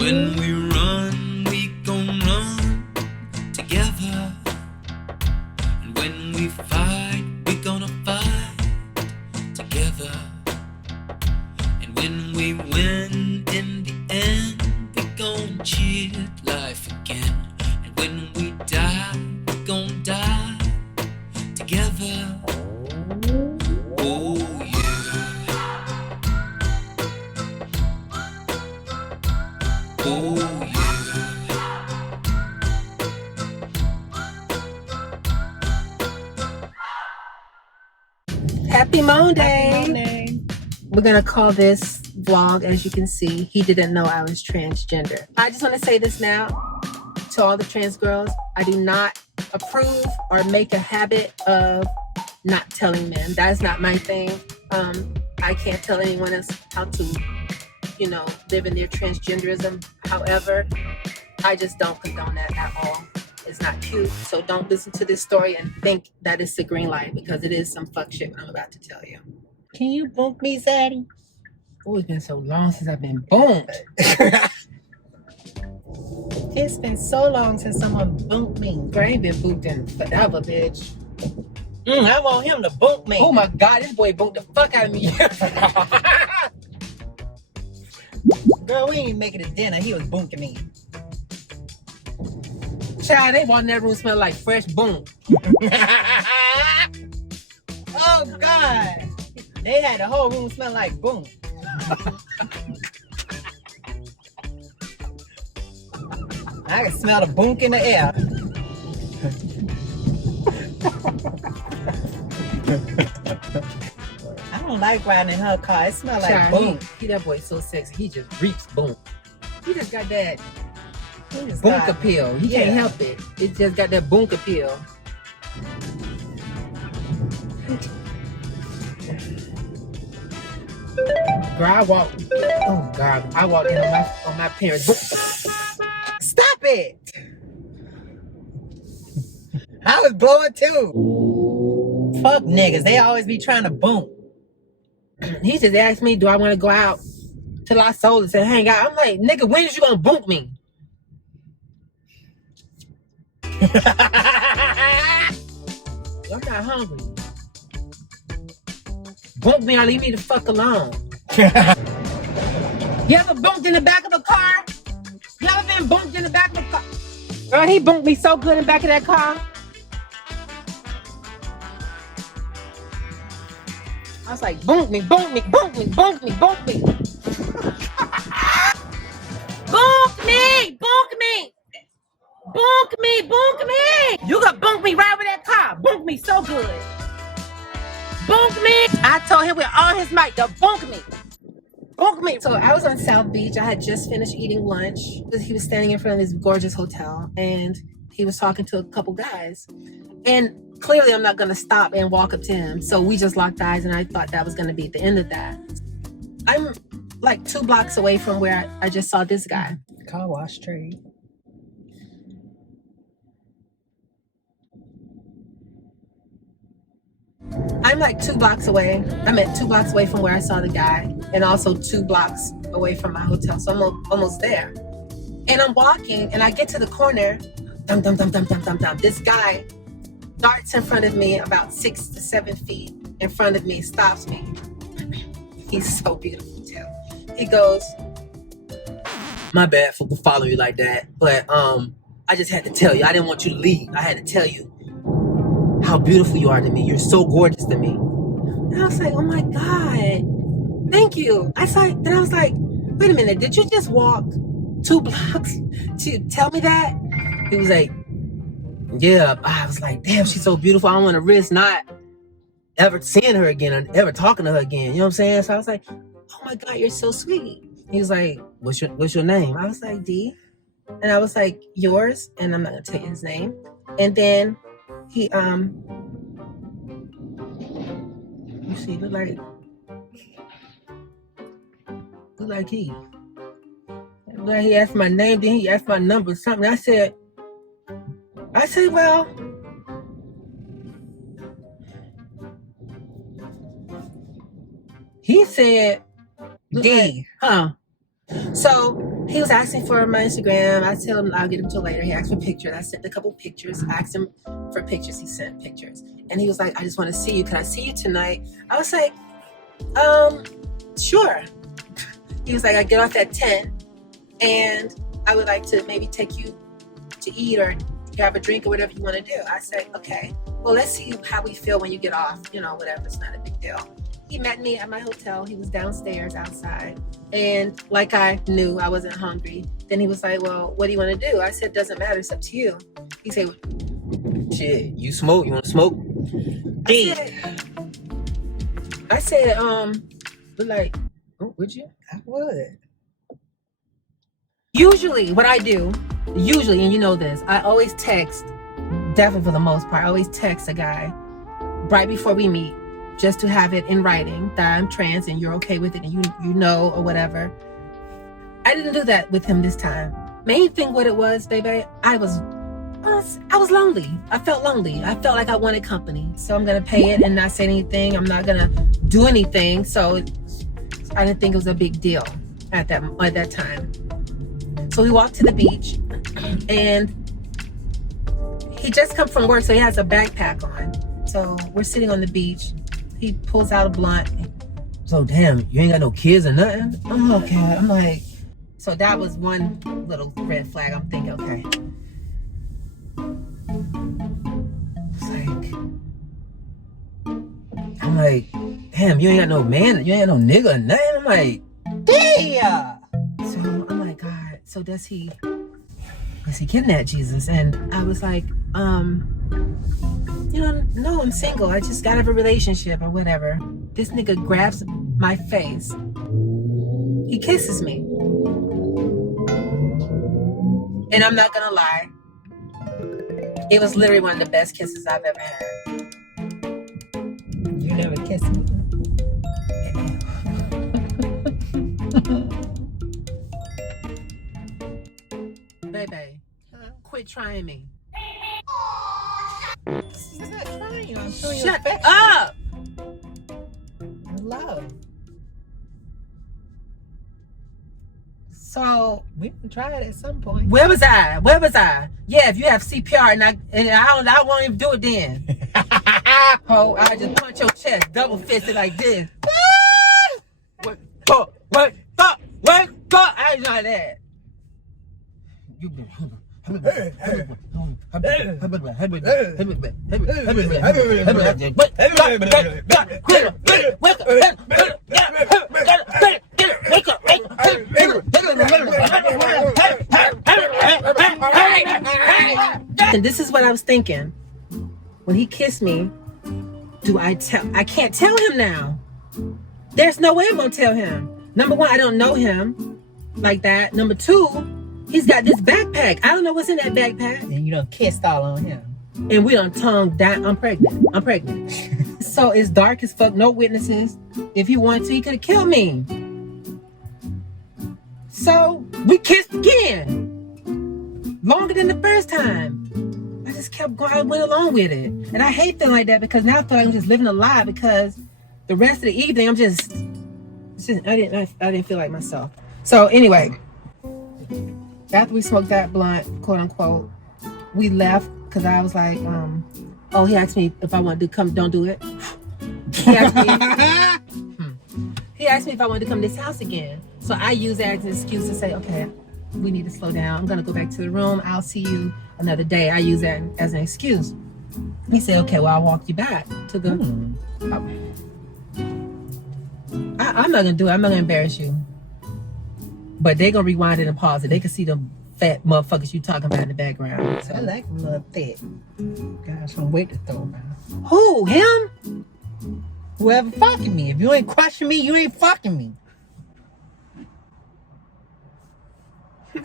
When we run, we gon' run together. And when we fight, we gonna fight together. And when we win in the end, we gon' cheer life again. And when we die, we gon' die together. Oh yeah. Oh yeah. Happy Monday. Happy Monday. We're going to call this vlog, as you can see, he didn't know I was transgender. I just want to say this now to all the trans girls. I do not approve or make a habit of not telling men. That's not my thing. I can't tell anyone else how to, live in their transgenderism. However, I just don't condone that at all. It's not cute. So don't listen to this story and think that it's the green light, because it is some fuck shit I'm about to tell you. Can you boonk me, Zaddy? Oh, it's been so long since I've been boonked. It's been so long since someone booned me. Girl, I ain't been booked in forever, bitch. I want him to boonk me. Oh my God, this boy booked the fuck out of me. Girl, we ain't making it dinner. He was boonking me. Child, they walked in that room smell like fresh boom. Oh God. They had the whole room smell like boom. I can smell the boonk in the air. I don't like riding in her car. It smells like Child, boom. that boy so sexy. He just reeks boom. He just got that He just boonk got- appeal. He can't help it. It just got that boonk appeal. Girl, I walked in on my parents' book. Stop it! I was blowing too. Fuck niggas. They always be trying to boom. He just asked me, do I want to go out to Las Solas and hang out? I'm like, nigga, when is you gonna boonk me? I'm not hungry. Boonk me or leave me the fuck alone. You ever bonked in the back of a car? You ever been bonked in the back of a car? Girl, he bonked me so good in the back of that car. I was like, boonk me, boonk me, boonk me, boonk me, boonk me. Boonk me, boonk me. Boonk me, boonk me. You got boonk me right with that car. Boonk me so good. Boonk me. I told him with all his might to boonk me. Boonk me. So I was on South Beach. I had just finished eating lunch. He was standing in front of this gorgeous hotel and he was talking to a couple guys. And clearly I'm not going to stop and walk up to him. So we just locked eyes and I thought that was going to be the end of that. I'm like 2 blocks away from where I just saw this guy. Car wash trade. I'm like 2 blocks away. I'm at 2 blocks away from where I saw the guy and also 2 blocks away from my hotel. So I'm almost there. And I'm walking and I get to the corner. Dum, dum, dum, dum, dum, dum, dum. This guy darts in front of me about 6 to 7 feet in front of me, stops me. He's so beautiful too. He goes, my bad for following you like that, but I just had to tell you, I didn't want you to leave. I had to tell you how beautiful you are to me. You're so gorgeous to me. And I was like, oh my God, thank you. Then I was like, wait a minute, did you just walk 2 blocks to tell me that? He was like, yeah. I was like, damn, she's so beautiful. I don't want to risk not ever seeing her again or ever talking to her again. You know what I'm saying? So I was like, oh my God, you're so sweet. He was like, what's your name? I was like, D. And I was like, yours? And I'm not gonna tell you his name. And then he you see, look like he asked my name, then he asked my number, something. I said, well, he said, D. So he was asking for my Instagram. I tell him I'll get him till later. He asked for pictures. I sent a couple pictures. I asked him for pictures. He sent pictures. And he was like, I just want to see you. Can I see you tonight? I was like, sure. He was like, I get off at 10 and I would like to maybe take you to eat or have a drink or whatever you want to do. I said, okay, well, let's see how we feel when you get off, you know, whatever. It's not a big deal. He met me at my hotel. He was downstairs outside. And like I knew I wasn't hungry. Then he was like, well, what do you want to do? I said, doesn't matter. It's up to you. He said, Shit, you smoke? You want to smoke? I said, like, oh, would you? I would. Usually what I do, and you know this, I always text, definitely for the most part, I always text a guy right before we meet, just to have it in writing that I'm trans and you're okay with it and you know or whatever. I didn't do that with him this time. Main thing what it was, baby, I was lonely. I felt lonely. I felt like I wanted company. So I'm gonna pay it and not say anything. I'm not gonna do anything. So I didn't think it was a big deal at that time. So we walked to the beach and he just come from work, so he has a backpack on. So we're sitting on the beach. He pulls out a blunt. So damn, you ain't got no kids or nothing? I'm okay. I'm like, so that was one little red flag. I'm thinking, okay. I'm like, damn, you ain't got no man, you ain't got no nigga or nothing. I'm like, damn. So I'm like, God, so does he kidnap Jesus? And I was like, you know, no, I'm single. I just got out of a relationship or whatever. This nigga grabs my face. He kisses me. And I'm not gonna lie, it was literally one of the best kisses I've ever had. You never kissed me. Baby, quit trying me. She's not trying. I'm showing you Shut affection. up! Love. So We can try it at some point. where was I? Yeah, if you have CPR and I won't even do it then. Oh, I just punch your chest, double fisted like this. Wake up! I ain't like that. You been. And this is what I was thinking. When he kissed me, I can't tell him now. There's no way I'm gonna tell him. Number one, I don't know him like that. Number two, he's got this backpack. I don't know what's in that backpack. And you done kissed all on him. And we done tongued down. I'm pregnant. So it's dark as fuck, no witnesses. If he wanted to, he could have killed me. So we kissed again. Longer than the first time. I just kept going, I went along with it. And I hate feeling like that because now I feel like I'm just living a lie because the rest of the evening I didn't feel like myself. So anyway, after we smoked that blunt, quote unquote, we left because I was like, he asked me if I wanted to come, don't do it. He asked me if I wanted to come to this house again. So I used that as an excuse to say, okay, we need to slow down. I'm gonna go back to the room. I'll see you another day. I use that as an excuse. He said, okay, well, I'll walk you back to the... I'm not gonna do it. I'm not gonna embarrass you. But they gonna rewind it and pause it. They can see them fat motherfuckers you talking about in the background. So. I like a little fat. Got some weight to throw around. Who? Him? Whoever fucking me. If you ain't crushing me, you ain't fucking me.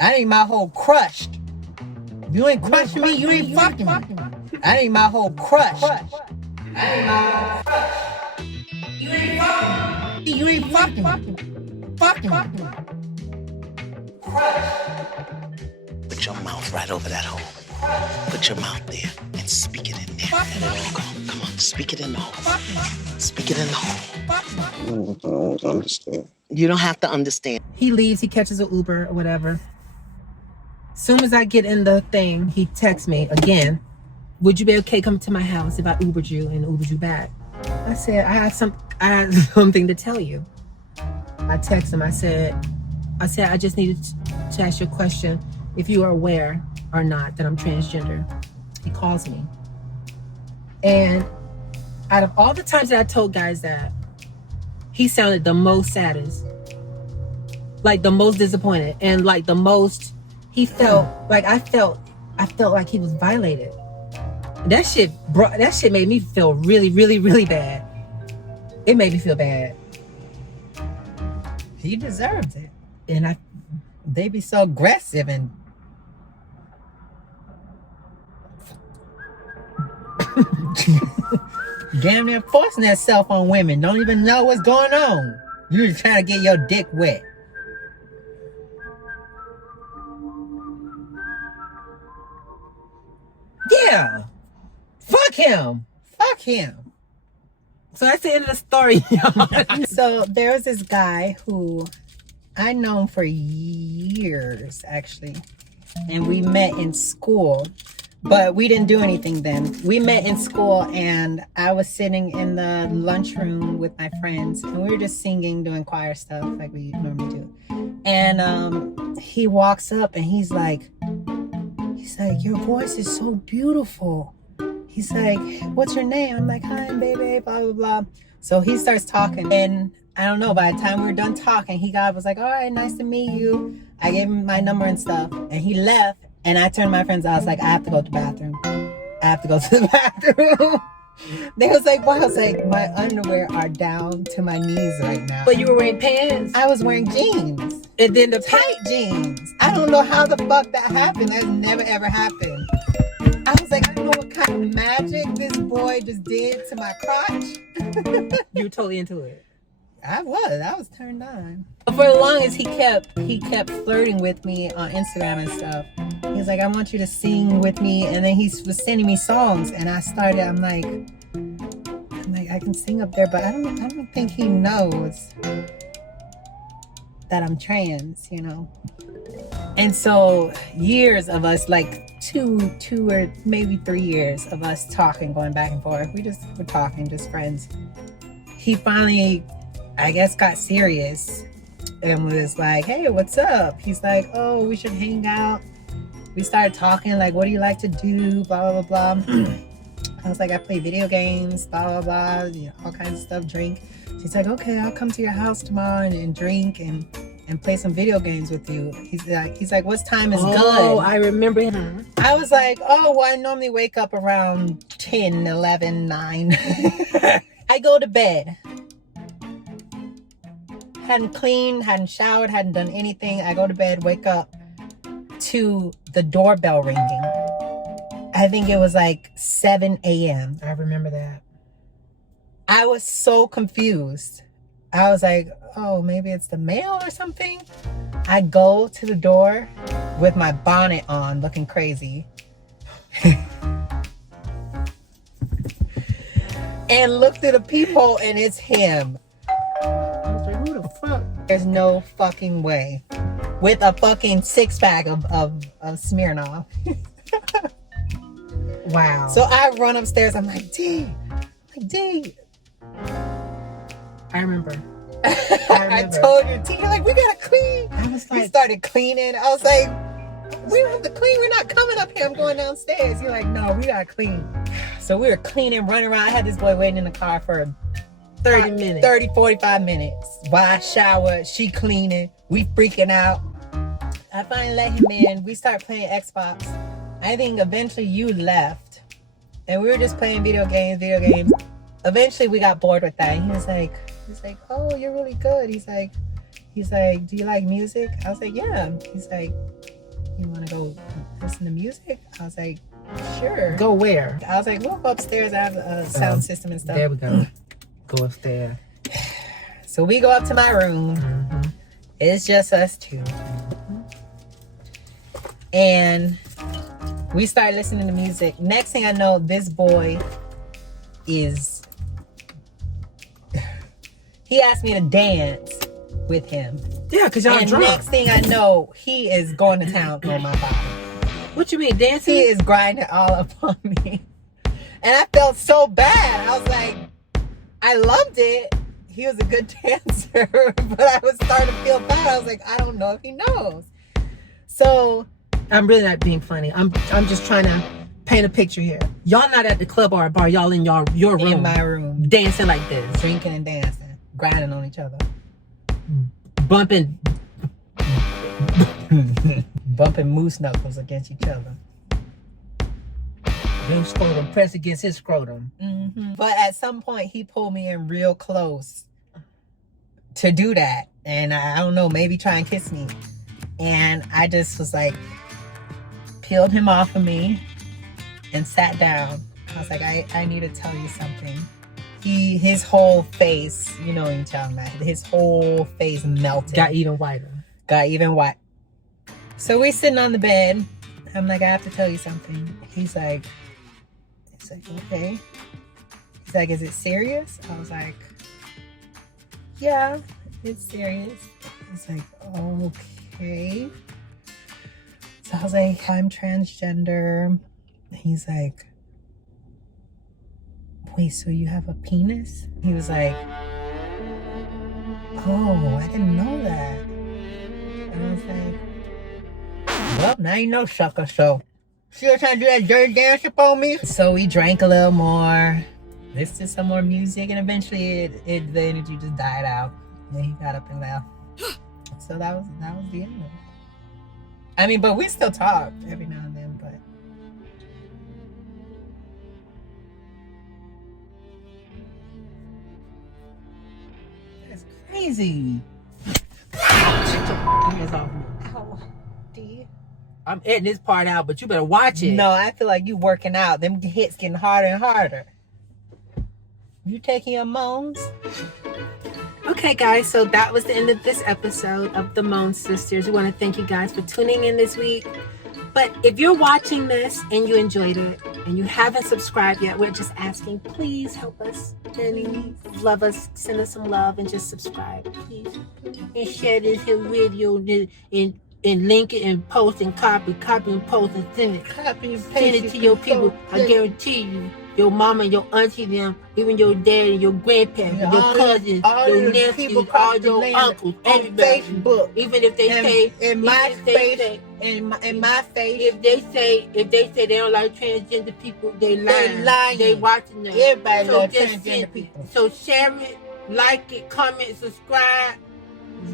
I need my whole crushed. If you ain't crushing me, you ain't fucking me. I need my whole crushed. I need my whole crushed. You ain't fucking me. You ain't fucking me. Fucking me. Put your mouth right over that hole. Put your mouth there and speak it in there. Come on, speak it in the hole. Speak it in the hole. I don't understand. You don't have to understand. He leaves, he catches an Uber or whatever. Soon as I get in the thing, he texts me again. Would you be okay coming to my house if I Ubered you and Ubered you back? I said, I had something to tell you. I text him, I said, I just needed to ask you a question. If you are aware or not that I'm transgender. He calls me. And out of all the times that I told guys that, he sounded the most saddest. Like the most disappointed. And like the most, he felt like I felt like he was violated. That shit made me feel really, really, really bad. It made me feel bad. He deserves it. And they be so aggressive and damn near forcing that self on women. Don't even know what's going on. You just trying to get your dick wet. yeah. Fuck him. Fuck him. So that's the end of the story. So there was this guy who I known for years, actually. And we met in school. But we didn't do anything then. We met in school and I was sitting in the lunchroom with my friends and we were just singing, doing choir stuff like we normally do. And he walks up and he's like, your voice is so beautiful. He's like, what's your name? I'm like, hi, I'm Bebé, blah, blah, blah. So he starts talking and I don't know, by the time we were done talking, he was like, all right, nice to meet you. I gave him my number and stuff and he left. And I turned to my friends, I was like, I have to go to the bathroom. I have to go to the bathroom. They was like, well, I was like, my underwear are down to my knees right now. But you were wearing pants? I was wearing jeans. And then the tight jeans. I don't know how the fuck that happened. That never ever happened. I was like, I don't know what kind of magic this boy just did to my crotch. You were totally into it. I was turned on. For as long as he kept flirting with me on Instagram and stuff. He was like, I want you to sing with me. And then he was sending me songs. And I'm like, I can sing up there, but I don't think he knows that I'm trans, you know? And so years of us, like two or maybe 3 years of us talking, going back and forth. We just were talking, just friends. He finally, I guess, got serious and was like, hey, what's up? He's like, oh, we should hang out. We started talking, like, what do you like to do? Blah, blah, blah. I was like, I play video games, blah, blah, blah, you know, all kinds of stuff, drink. He's like, okay, I'll come to your house tomorrow and drink and play some video games with you. He's like, what time is good? Oh, I remember him. I was like, oh, well, I normally wake up around 10, 11, 9. I go to bed. Hadn't cleaned, hadn't showered, hadn't done anything. I go to bed, wake up to the doorbell ringing. I think it was like 7 a.m. I remember that. I was so confused. I was like, oh, maybe it's the mail or something. I go to the door with my bonnet on, looking crazy. And look through the peephole and it's him. I was like, who the fuck? There's no fucking way. With a fucking 6-pack of Smirnoff. Wow. So I run upstairs. I'm like, D. I remember. I told you, T, you're like, we gotta clean. I was like, we started cleaning. I was like, we don't have to clean. We're not coming up here. I'm going downstairs. You're like, no, we gotta clean. So we were cleaning, running around. I had this boy waiting in the car for 45 minutes. While I showered, she cleaning, we freaking out. I finally let him in. We started playing Xbox. I think eventually you left. And we were just playing video games. Eventually we got bored with that. He was like, oh, you're really good. He's like, do you like music? I was like, yeah. He's like, you want to go listen to music? I was like, sure. Go where? I was like, we'll go upstairs. I have a sound system and stuff. There we go. Go upstairs. So we go up to my room. Mm-hmm. It's just us two. Mm-hmm. And we start listening to music. Next thing I know, this boy is... He asked me to dance. with him. Yeah, because y'all And drunk. next thing I know, he is going to town on my body. What you mean, dancing? He is grinding all up on me. And I felt so bad. I was like, I loved it. He was a good dancer, but I was starting to feel bad. I was like, I don't know if he knows. So I'm really not being funny. I'm just trying to paint a picture here. Y'all not at the club or a bar. Y'all in your room. in my room, Dancing like this. drinking and dancing, grinding on each other. Bumping. Bumping moose knuckles against each other. Your scrotum pressed against his scrotum. But at some point, he pulled me in real close to do that. And I don't know, maybe try and kiss me. And I just was like, peeled him off of me and sat down. I was like, I need to tell you something. His whole face, you know what you're talking about, his whole face melted. Got even whiter. Got even white. So we're sitting on the bed. I'm like, I have to tell you something. He's like, okay. He's like, is it serious? I was like, yeah, it's serious. He's like, okay. So I was like, I'm transgender. He's like, wait, so you have a penis? He was like, oh, I didn't know that. And I was like, well, now you know, sucker. So she was trying to do that dirty dance up on me. So we drank a little more, listened to some more music, and eventually the energy just died out. And he got up and left. So that was the end of it. I mean, but we still talk every now and then, but That's crazy. Get your hands off me. ow, D. I'm editing this part out, but you better watch it. No, I feel like you working out. Them hits getting harder and harder. You taking your moans? Okay, guys, so that was the end of this episode of the Mone Sisters. We want to thank you guys for tuning in this week. But if you're watching this and you enjoyed it and you haven't subscribed yet, we're just asking, please help us. Please love us, send us some love, and just subscribe, please. And share this here video and link it and post and copy and post and send it. Copy and Send paste it to your people. I guarantee you, your mama, your auntie, them, even your daddy, your grandparents, Yeah, your all cousins, all your the nephews, people all across the your land uncles, on everybody. Facebook. Even if they say, In my face, in my face, if they say they don't like transgender people, they lying. lying. They watching them. Everybody So loves just transgender send it. people. So share it, like it, comment, subscribe,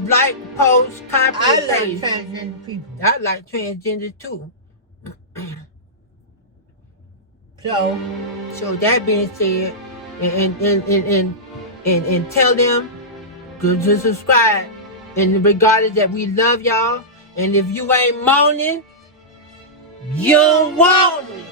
like, post, copy, I and like paste. transgender people. I like transgender too. So that being said, and tell them to subscribe. And regardless that we love y'all, and if you ain't moaning, you want it.